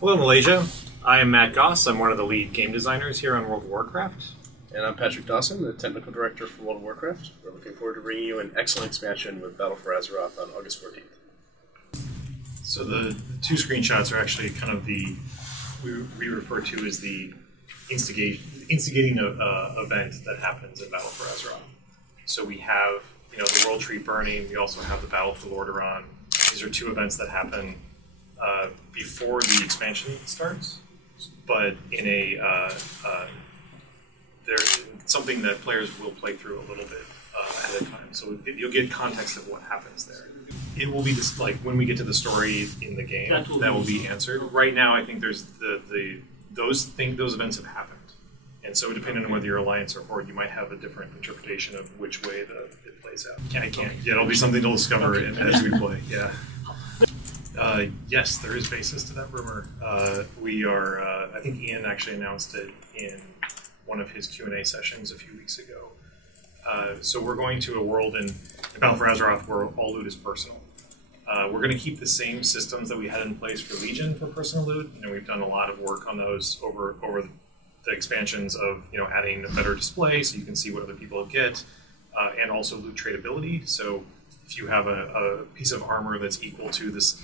Hello, Malaysia. I am Matt Goss. I'm one of the lead game designers here on World of Warcraft. And I'm Patrick Dawson, the technical director for World of Warcraft. We're looking forward to bringing you an excellent expansion with Battle for Azeroth on August 14th. So the two screenshots are actually kind of the, we refer to as the instigating event that happens in Battle for Azeroth. So we have, the World Tree burning. We also have the Battle for Lordaeron. These are two events that happen before the expansion starts, but in there's something that players will play through a little bit ahead of time. So you'll get context of what happens there. It will be just like when we get to the story in the game that will be answered. Right now, I think there's those events have happened, and so depending on whether you're Alliance or Horde, you might have a different interpretation of which way it plays out. I can't. Yeah, it'll be something to discover as we play. Yeah. Yes, there is basis to that rumor. We are. I think Ian actually announced it in one of his Q&A sessions a few weeks ago. So we're going to a world in Battle for Azeroth where all loot is personal. We're going to keep the same systems that we had in place for Legion for personal loot. We've done a lot of work on those over the expansions of adding a better display so you can see what other people get, and also loot tradability. So if you have a piece of armor that's equal to this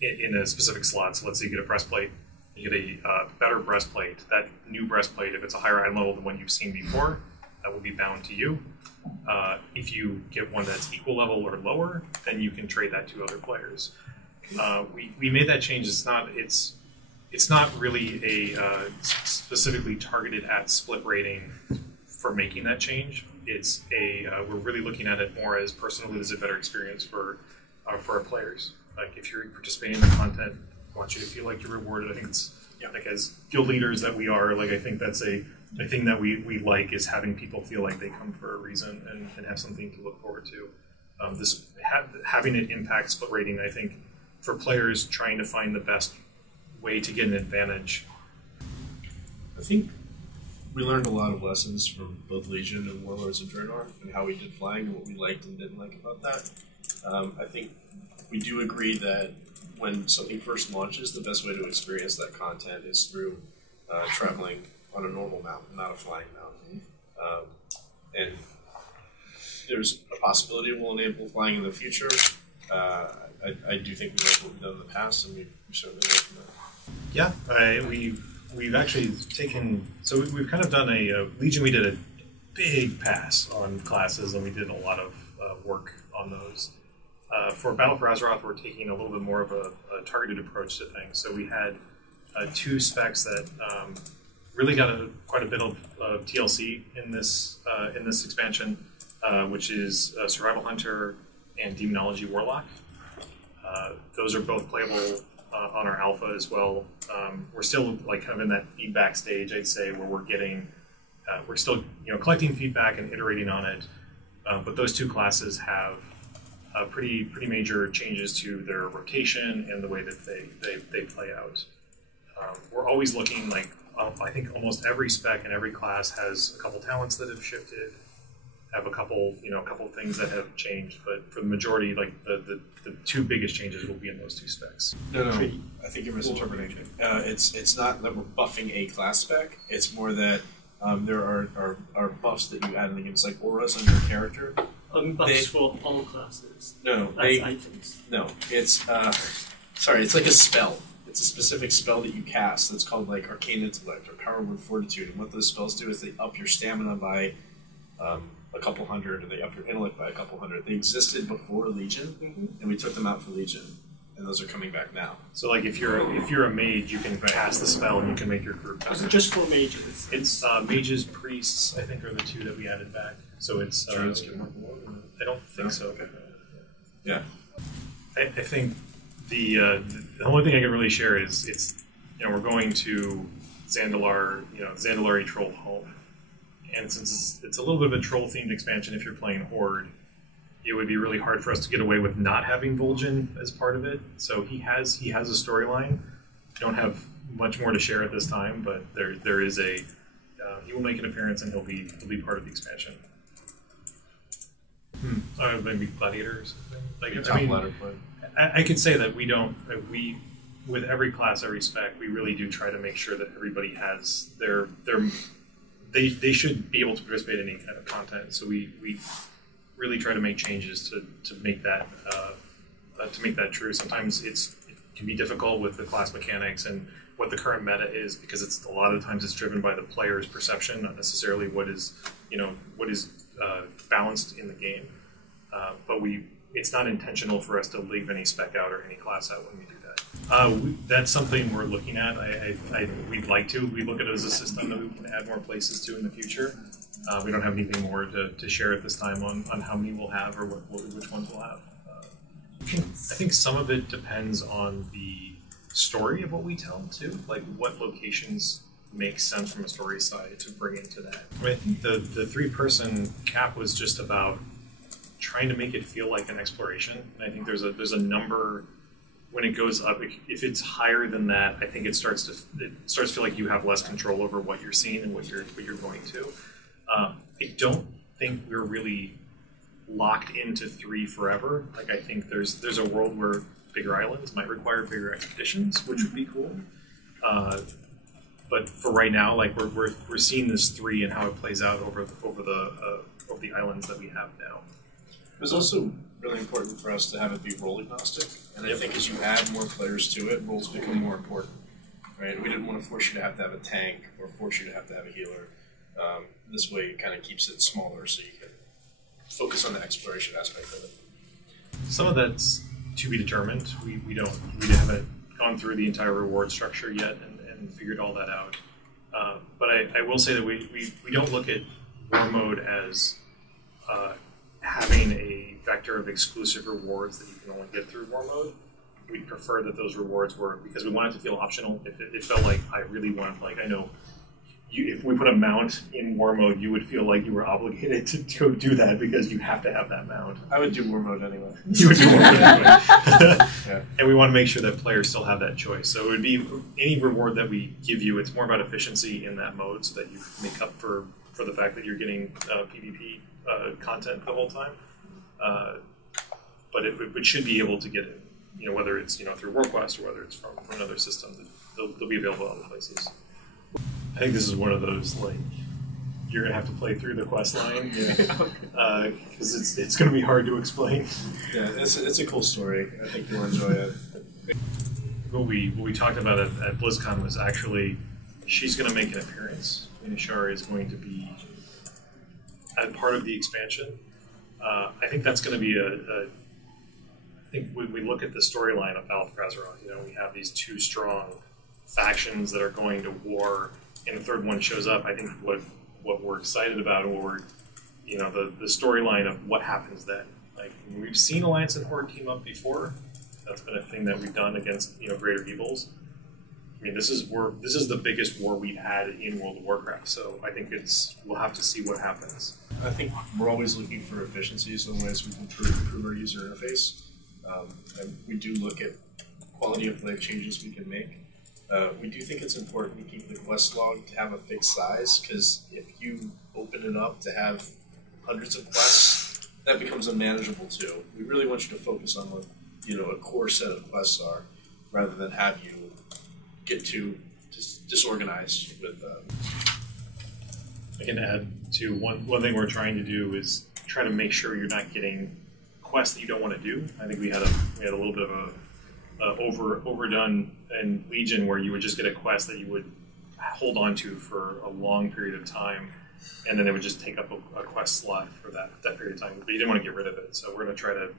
in a specific slot, so let's say you get a breastplate, you get a better breastplate. That new breastplate, if it's a higher item level than one you've seen before, that will be bound to you. If you get one that's equal level or lower, then you can trade that to other players. We made that change. It's not really specifically targeted at split rating for making that change. We're really looking at it more as personal loot as a better experience for our players. Like if you're participating in the content, I want you to feel like you're rewarded. I think it's like as guild leaders that we are, I think that's a thing that we like is having people feel like they come for a reason and have something to look forward to. Having it impact split rating, I think, for players trying to find the best way to get an advantage. I think we learned a lot of lessons from both Legion and Warlords of Draenor and how we did flying and what we liked and didn't like about that. I think we do agree that when something first launches, the best way to experience that content is through traveling on a normal mountain, not a flying mountain. And there's a possibility we'll enable flying in the future. I do think we like what we've done in the past, and we certainly learned from that. Yeah, we've actually taken, so we've kind of done Legion, we did a big pass on classes, and we did a lot of work on those. For Battle for Azeroth, we're taking a little bit more of a targeted approach to things. So we had two specs that really got quite a bit of TLC in this expansion, which is Survival Hunter and Demonology Warlock. Those are both playable on our alpha as well. We're still kind of in that feedback stage, I'd say, where we're still collecting feedback and iterating on it. But those two classes have pretty major changes to their rotation and the way that they play out. We're always looking I think almost every spec and every class has a couple talents that have shifted, have a couple things that have changed, but for the majority, the two biggest changes will be in those two specs. No, I think you're misinterpreting it. It's not that we're buffing a class spec. It's more that there are buffs that you add in the game. It's like auras on your character. Buffs for all classes. No, items. No, it's it's like a spell. It's a specific spell that you cast that's called Arcane Intellect or Power Word Fortitude. And what those spells do is they up your stamina by a couple hundred, and they up your intellect by a couple hundred. They existed before Legion, and we took them out for Legion, and those are coming back now. So if you're a mage, you can cast the spell and you can make your group better. Is it just for mages? It's mages, priests, I think, are the two that we added back. So it's I don't think so. Okay. Yeah. I think the only thing I can really share is we're going to Zandalari Troll Home, and since it's a little bit of a troll themed expansion, if you're playing Horde, it would be really hard for us to get away with not having Vol'jin as part of it. So he has a storyline. I don't have much more to share at this time, but there is he will make an appearance and he'll be part of the expansion. Maybe Gladiator or something. Top ladder play. I could say that we with every class, every spec, we really do try to make sure that everybody has they should be able to participate in any kind of content. So we really try to make changes to make that true. Sometimes it can be difficult with the class mechanics and what the current meta is, because it's a lot of times it's driven by the player's perception, not necessarily what is balanced in the game. But it's not intentional for us to leave any spec out or any class out when we do that. That's something we're looking at. We'd like to. We look at it as a system that we can add more places to in the future. We don't have anything more to share at this time on how many we'll have or which ones we'll have. I think some of it depends on the story of what we tell too, like what locations make sense from a story side to bring into that. I think the 3-person cap was just about trying to make it feel like an exploration. And I think there's a number when it goes up. If it's higher than that, I think it starts to feel like you have less control over what you're seeing and what you're going to. I don't think we're really locked into 3 forever. Like, I think there's a world where bigger islands might require bigger expeditions, which would be cool. But for right now, like we're seeing this 3 and how it plays out over the islands that we have now. It was also really important for us to have it be role agnostic, and I think as you add more players to it, roles become more important. Right? We didn't want to force you to have a tank or force you to have a healer. This way, it kind of keeps it smaller, so you can focus on the exploration aspect of it. Some of that's to be determined. We haven't gone through the entire reward structure yet and figured all that out. But I will say that we don't look at war mode as having a vector of exclusive rewards that you can only get through war mode. We prefer that those rewards were, because we want it to feel optional. If it felt like I really want, like, I know if we put a mount in war mode, you would feel like you were obligated to go do that because you have to have that mount. I would do war mode anyway. You would do war mode anyway. Yeah. And we want to make sure that players still have that choice. So it would be any reward that we give you, it's more about efficiency in that mode so that you make up for the fact that you're getting PvP content the whole time. But it should be able to get it, whether it's through WarQuest or whether it's from another system, they'll be available other places. I think this is one of those, like, you're going to have to play through the quest line, because it's going to be hard to explain. Yeah, it's a cool story. I think you'll enjoy it. What we talked about at BlizzCon was actually, she's going to make an appearance. Minishar is going to be a part of the expansion. I think that's going to be I think when we look at the storyline of Battle for Azeroth, we have these 2 strong factions that are going to war, and the third one shows up. I think what we're excited about, and what we're, the storyline of what happens then. Like, we've seen Alliance and Horde team up before. That's been a thing that we've done against greater evils. I mean, this is the biggest war we've had in World of Warcraft. So I think we'll have to see what happens. I think we're always looking for efficiencies and ways we can improve our user interface. And we do look at quality of life changes we can make. We do think it's important to keep the quest log to have a fixed size, because if you open it up to have hundreds of quests, that becomes unmanageable too. We really want you to focus on what a core set of quests are, rather than have you get too disorganized with. I can add to one thing we're trying to do is try to make sure you're not getting quests that you don't want to do. I think we had a little bit of a overdone in Legion where you would just get a quest that you would hold on to for a long period of time, and then they would just take up a quest slot for that period of time. But you didn't want to get rid of it, so we're going to try to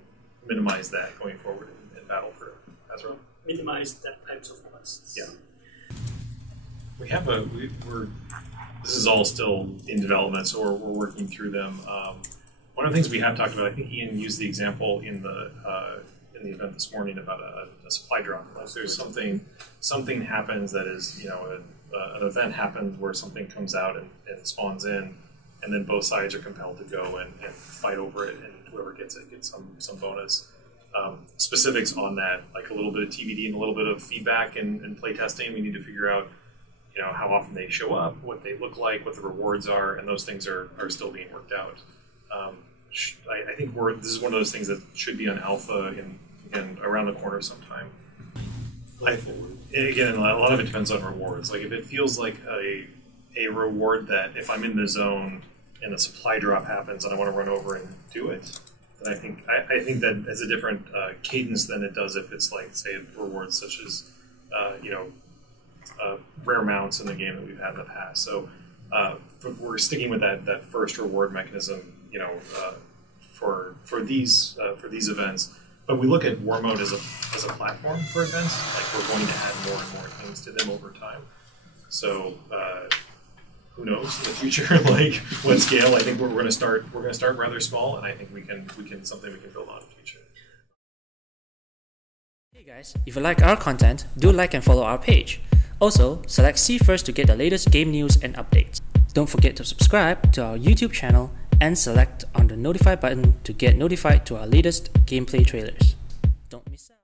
minimize that going forward in Battle for Azeroth. Minimize that types of quests. Yeah. We have this is all still in development, so we're working through them. One of the things we have talked about, I think Ian used the example in the event this morning about a supply drop. Like, there's something happens that is, an event happens where something comes out and spawns in, and then both sides are compelled to go and fight over it, and whoever gets it gets some bonus. Specifics on that, like a little bit of TBD and a little bit of feedback and play testing. We need to figure out, how often they show up, what they look like, what the rewards are, and those things are still being worked out. I think this is one of those things that should be on alpha and around the corner sometime. Again, a lot of it depends on rewards. Like if it feels like a reward that if I'm in the zone and a supply drop happens and I want to run over and do it, then I think that has a different cadence than it does if it's like, say, rewards such as rare mounts in the game that we've had in the past. So we're sticking with that first reward mechanism, for these events. But we look at War Mode as a platform for events. Like we're going to add more and more things to them over time. So who knows in the future, like what scale? I think we're going to start rather small, and I think we can something we can build on in the future. Hey guys, if you like our content, do like and follow our page. Also, select See First to get the latest game news and updates. Don't forget to subscribe to our YouTube channel and select on the notify button to get notified to our latest gameplay trailers. Don't miss out.